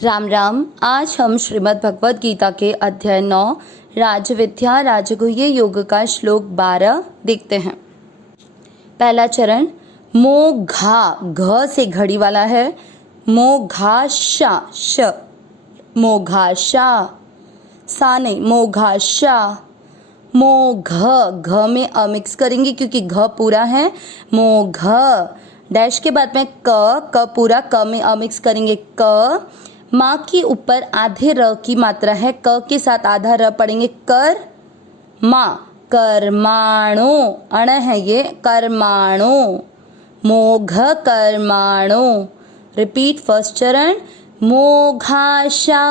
राम राम। आज हम श्रीमद् भगवद गीता के अध्याय 9 राजविद्या राजगुह्य योग का श्लोक 12 देखते हैं। पहला चरण मोघा, घ से घड़ी वाला है। मोघाशा, श, मोघाशा, सा नहीं, मोघाशा। मोघ, घ में मिक्स करेंगे क्योंकि घ पूरा है। मोघ, डैश के बाद में क पूरा, क में मिक्स करेंगे। क, माँ के ऊपर आधे र की मात्रा है, क के साथ आधा र पढ़ेंगे। कर माँ, कर्माणो, अण है ये, कर्माणो। मोघ कर्माणो। रिपीट फर्स्ट चरण मोघाशा,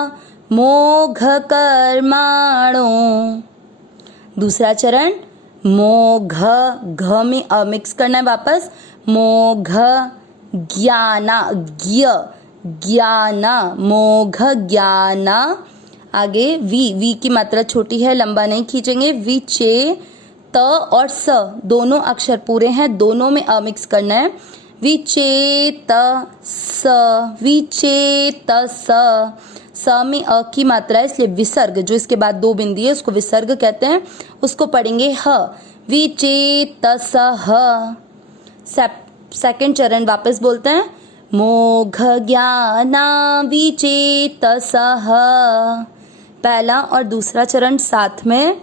मोघ कर्माणो। दूसरा चरण मोघ, घ में मिक्स करना है वापस। मोघ ज्ञाना, ज्ञाना, मोघ ज्ञाना। आगे वी की मात्रा छोटी है, लंबा नहीं खींचेंगे। विचे, त और स दोनों अक्षर पूरे हैं, दोनों में मिक्स करना है। विचेत स, विचेत स में की मात्रा है, इसलिए विसर्ग जो इसके बाद दो बिंदी है उसको विसर्ग कहते हैं, उसको पढ़ेंगे ह। विचेत स। सेकंड चरण वापस बोलते हैं मोघ ज्ञाना विचेतसः। पहला और दूसरा चरण साथ में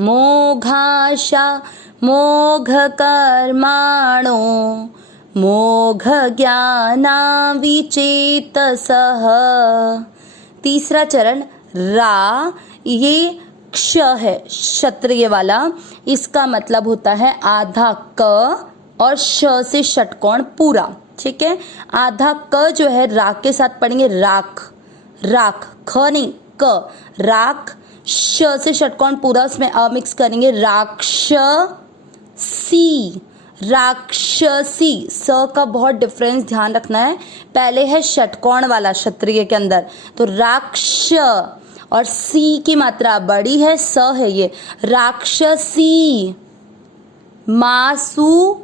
मोघाशा, मोघ कर्माणो, मोघ ज्ञाना विचेतसः। तीसरा चरण रा, ये क्ष है क्षत्रिय वाला, इसका मतलब होता है आधा क और श से षटकोण पूरा। ठीक है, आधा क जो है राख के साथ पढ़ेंगे, राख, राख, ख नहीं क, राख। श से षटकोण पूरा, उसमें मिक्स करेंगे राक्षसी, राक्षसी। स का बहुत डिफरेंस ध्यान रखना है, पहले है षटकोण वाला क्षत्रिय के अंदर, तो राक्ष और सी की मात्रा बड़ी है, स है ये, राक्षसी। मासु,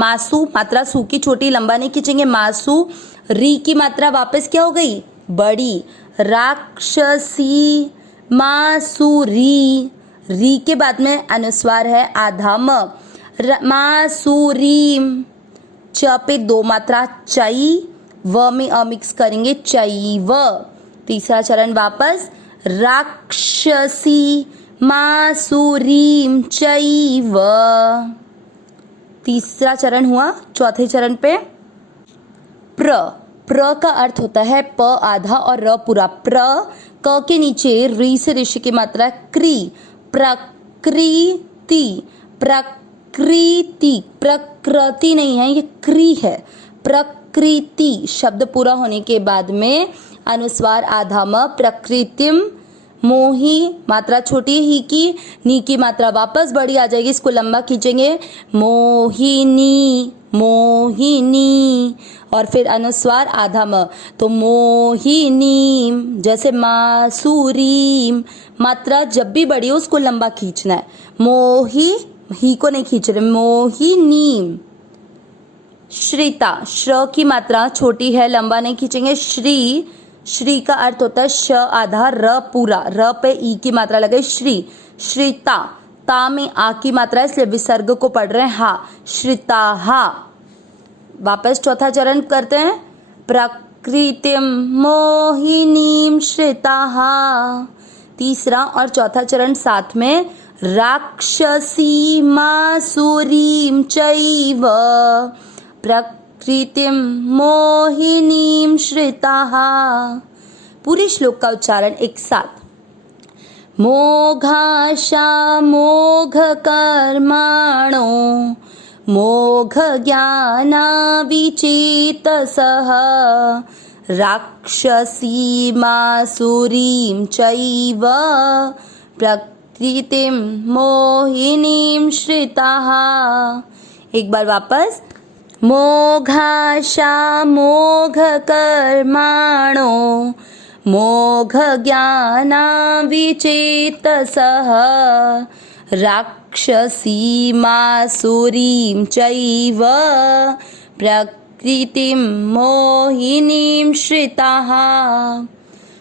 मासु मात्रा सू की छोटी, लंबा नहीं खींचेंगे। मासु, री की मात्रा वापस क्या हो गई, बड़ी, राक्षसी, मासुरी। री के बाद में अनुस्वार है आधा म, मासुरीम। च पे दो मात्रा चई, व में मिक्स करेंगे चैव। तीसरा चरण वापस राक्षसी, मासुरीम चैव। तीसरा चरण हुआ। चौथे चरण पे प्र का अर्थ होता है प आधा और र पूरा। प्र, क के नीचे री से ऋषि की मात्रा क्री, प्रकृति, प्रकृति, प्रकृति नहीं है ये, क्री है, प्रकृति। शब्द पूरा होने के बाद में अनुस्वार आधा म, प्रकृतिम। मोही, मात्रा छोटी है ही की, नी की मात्रा वापस बड़ी आ जाएगी, इसको लंबा खींचेंगे, मोहिनी, मोहिनी। और फिर अनुस्वार आधा म, तो मोहिनी। जैसे मासूरीम, मात्रा जब भी बड़ी हो उसको लंबा खींचना है। मोही, ही को नहीं खींच रहे, मोहिनी। श्रिता, श्र की मात्रा छोटी है, लंबा नहीं खींचेंगे। श्री, श्री का अर्थ होता है श आधा र पूरा, र पे ई की मात्रा लगे, श्री, श्रिता। ता में आ की मात्रा है, इसलिए विसर्ग को पढ़ रहे हैं हा, श्रिता हा। वापस चौथा चरण करते हैं प्रकृतिम मोहिनीम श्रिता हा। तीसरा और चौथा चरण साथ में राक्षसी, मासुरीम चैव, प्रकृतिम मोहिनीम श्रिताः। पूरे श्लोक का उच्चारण एक साथ। मोघाशा, मोघ कर्माणो, मोघ ज्ञाना विचेतसः, राक्षसी, मासुरीम चैव, प्रकृतिम मोहिनीम श्रिताः। एक बार वापस मोघाशा, मोघ कर्माणो, मोघ ज्ञाना विचेतसः, राक्षसी, मासुरीं चैव, प्रकृतिम प्रकृतिम मोहिनीम श्रिताः।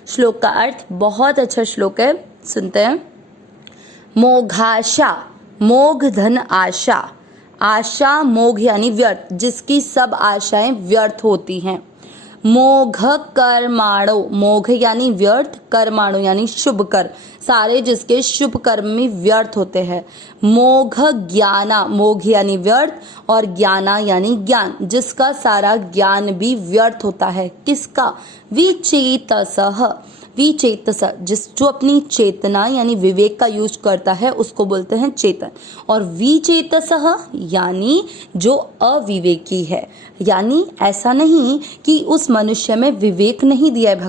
श्लोक का अर्थ बहुत अच्छा श्लोक है, सुनते हैं। मोघाशा, मोघ धन आशा, आशा मोघ यानी व्यर्थ, जिसकी सब आशाएं व्यर्थ होती हैं। मोघ कर्माणो, मोघ यानी व्यर्थ, कर्माणो यानी शुभ कर्म, सारे जिसके शुभ कर्म में व्यर्थ होते हैं। मोघ ज्ञाना, मोघ यानी व्यर्थ और ज्ञाना यानी ज्ञान, जिसका सारा ज्ञान भी व्यर्थ होता है। किसका? विचेतसः, विचेतस, जो अपनी चेतना यानी विवेक का यूज करता है उसको बोलते हैं चेतन। और विचेतसः यानी जो अविवेकी है, यानी ऐसा नहीं कि उस मनुष्य में विवेक नहीं दिया है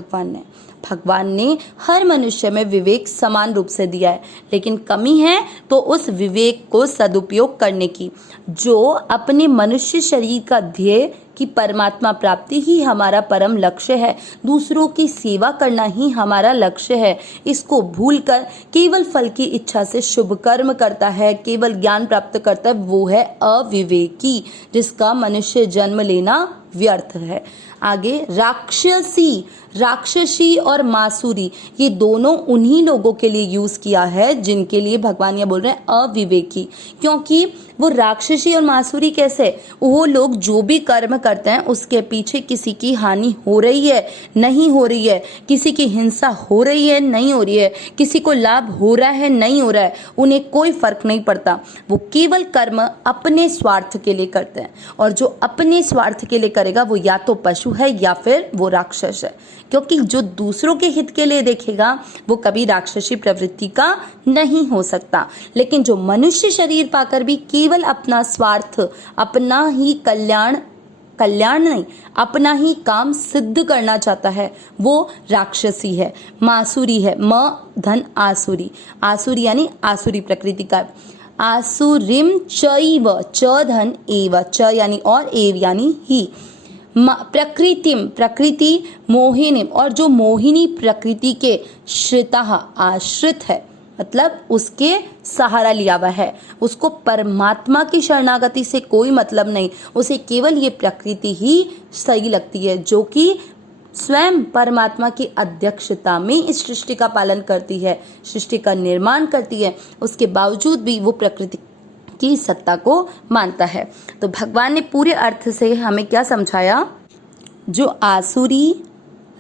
भगवान ने हर मनुष्य में विवेक समान रूप से दिया है, लेकिन कमी है तो उस विवेक को सदुपयोग करने की। जो अपने मनुष्य शरीर का ध्येय कि परमात्मा प्राप्ति ही हमारा परम लक्ष्य है, दूसरों की सेवा करना ही हमारा लक्ष्य है, इसको भूलकर केवल फल की इच्छा से शुभ कर्म करता है, केवल ज्ञान प्राप्त करता है, वो है अविवेकी, जिसका मनुष्य जन्म लेना व्यर्थ है। आगे राक्षसी, राक्षसी और मासुरी, ये दोनों उन्हीं लोगों के लिए यूज किया है जिनके लिए भगवान ये बोल रहे हैं अविवेकी। क्योंकि वो राक्षसी और मासुरी कैसे? वो लोग जो भी कर्म करते हैं उसके पीछे किसी की हानि हो रही है नहीं हो रही है, किसी की हिंसा हो रही है नहीं हो रही है, किसी को लाभ हो रहा है नहीं हो रहा है, उन्हें कोई फर्क नहीं पड़ता। वो केवल कर्म अपने स्वार्थ के लिए करते हैं, और जो अपने स्वार्थ के लिए करेगा वो या तो पशु है या फिर वो राक्षस है। क्योंकि जो दूसरों के हित के लिए देखेगा वो कभी राक्षसी प्रवृत्ति का नहीं हो सकता। लेकिन जो मनुष्य शरीर पाकर भी केवल अपना स्वार्थ, अपना ही कल्याण नहीं, अपना ही काम सिद्ध करना चाहता है, वो राक्षसी है, मासुरी है। म धन आसुरी, आसुरी यानी आसुरी प्रकृति का। आसुरिम चैव, च धन एव, च यानी और, एव यानी ही। प्रकृतिम, प्रकृति मोहिनीम, और जो मोहिनी प्रकृति के श्रितः आश्रित है, मतलब उसके सहारा लिया हुआ है, उसको परमात्मा की शरणागति से कोई मतलब नहीं, उसे केवल ये प्रकृति ही सही लगती है, जो कि स्वयं परमात्मा की अध्यक्षता में इस सृष्टि का पालन करती है, सृष्टि का निर्माण करती है, उसके बावजूद भी वो प्रकृति की सत्ता को मानता है। तो भगवान ने पूरे अर्थ से हमें क्या समझाया? जो आसुरी,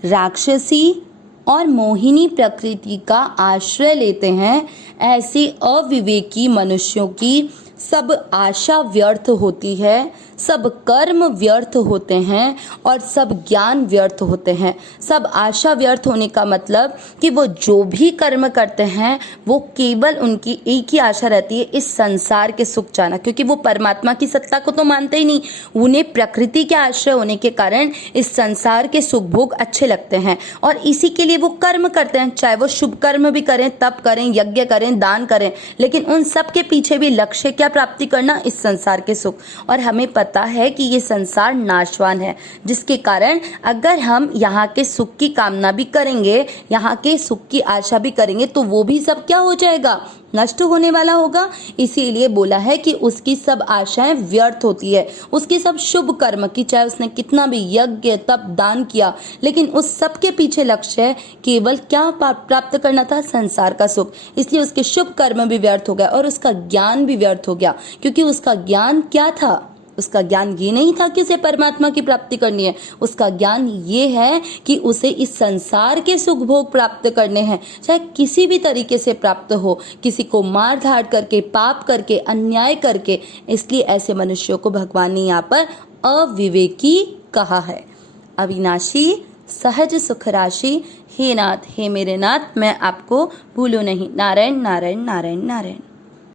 राक्षसी और मोहिनी प्रकृति का आश्रय लेते हैं, ऐसे अविवेकी मनुष्यों की सब आशा व्यर्थ होती है, सब कर्म व्यर्थ होते हैं और सब ज्ञान व्यर्थ होते हैं। सब आशा व्यर्थ होने का मतलब कि वो जो भी कर्म करते हैं वो केवल उनकी एक ही आशा रहती है, इस संसार के सुख जाना, क्योंकि वो परमात्मा की सत्ता को तो मानते ही नहीं। उन्हें प्रकृति के आश्रय होने के कारण इस संसार के सुख भोग अच्छे लगते हैं और इसी के लिए वो कर्म करते हैं, चाहे वो शुभ कर्म भी करें, तप करें, यज्ञ करें, दान करें, लेकिन उन सब के पीछे भी लक्ष्य क्या प्राप्ति करना? इस संसार के सुख। और हमें पता है कि ये संसार नाशवान है, जिसके कारण अगर हम यहाँ के सुख की कामना भी करेंगे, यहाँ के सुख की आशा भी करेंगे, तो वो भी सब क्या हो जाएगा? नष्ट होने वाला होगा। इसीलिए बोला है कि उसकी सब आशाएं व्यर्थ होती है, उसके सब शुभ कर्म की, चाहे उसने कितना भी यज्ञ तप दान किया, लेकिन उस सब के पीछे लक्ष्य केवल क्या प्राप्त करना था? संसार का सुख। इसलिए उसके शुभ कर्म भी व्यर्थ हो गया और उसका ज्ञान भी व्यर्थ हो गया, क्योंकि उसका ज्ञान क्या था? उसका ज्ञान ये नहीं था कि उसे परमात्मा की प्राप्ति करनी है, उसका ज्ञान ये है कि उसे इस संसार के सुख भोग प्राप्त करने हैं, चाहे किसी भी तरीके से प्राप्त हो, किसी को मार धाड़ करके, पाप करके, अन्याय करके। इसलिए ऐसे मनुष्यों को भगवान ने यहाँ पर अविवेकी कहा है। अविनाशी सहज सुख राशि, हे नाथ, हे मेरे नाथ, मैं आपको भूलूं नहीं। नारायण नारायण नारायण नारायण।